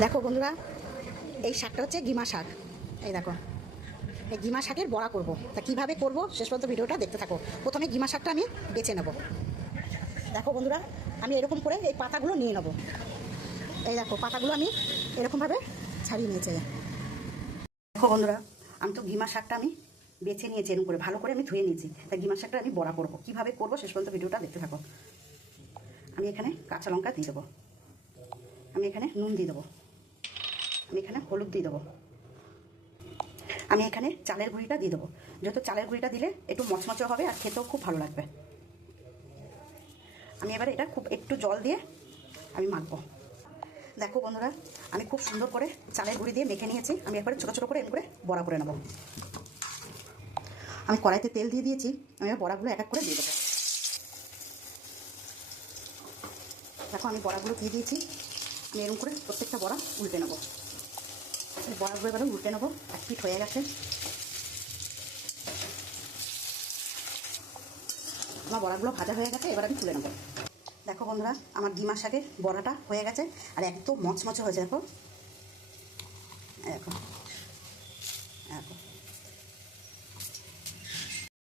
দেখো বন্ধুরা, এই শাকটা হচ্ছে গিমা শাক। এই দেখো, এই গিমা শাকের বড়া করব। তা কীভাবে করব শেষ পর্যন্ত ভিডিওটা দেখতে থাকো। প্রথমে গিমা শাকটা আমি বেছে নেব। দেখো বন্ধুরা, আমি এরকম করে এই পাতাগুলো নিয়ে নেব। এই দেখো, পাতাগুলো আমি এরকমভাবে ছাড়িয়ে নিয়েছি। দেখো বন্ধুরা, আমি তো গিমা শাকটা আমি বেছে নিয়েছি, এরকম করে ভালো করে আমি ধুয়ে নিয়েছি। তাই গিমা শাকটা আমি বড়া করব। কীভাবে করব শেষ পর্যন্ত ভিডিওটা দেখতে থাকো। আমি এখানে কাঁচা লঙ্কা দিয়ে দেবো, আমি এখানে নুন দিয়ে দেবো, আমি এখানে হলুদ দিয়ে দেবো, আমি এখানে চালের গুঁড়িটা দিয়ে দেবো। যেহেতু চালের গুঁড়িটা দিলে একটু মচমচে হবে আর খেতেও খুব ভালো লাগবে। আমি এবারে এটা খুব একটু জল দিয়ে আমি মাখবো। দেখো বন্ধুরা, আমি খুব সুন্দর করে চালের গুঁড়ি দিয়ে মেখে নিয়েছি। আমি একবারে ছোটো ছোটো করে এমন করে বড়া করে নেব। আমি কড়াইতে তেল দিয়ে দিয়েছি, আমি বড়াগুলো এক এক করে দিয়ে দেবো। দেখো, আমি বড়াগুলো দিয়ে দিয়েছি। আমি এরকম করে প্রত্যেকটা বড়া উল্টে নেবো। বড়াগুলো এবারে উল্টে নেবো। এক পিঠ হয়ে গেছে, আমার বড়াগুলো ভাজা হয়ে গেছে। এবার আমি তুলে নেবো। দেখো বন্ধুরা, আমার গিমা শাকের বড়াটা হয়ে গেছে আর একদম মচমচে হয়েছে। দেখো,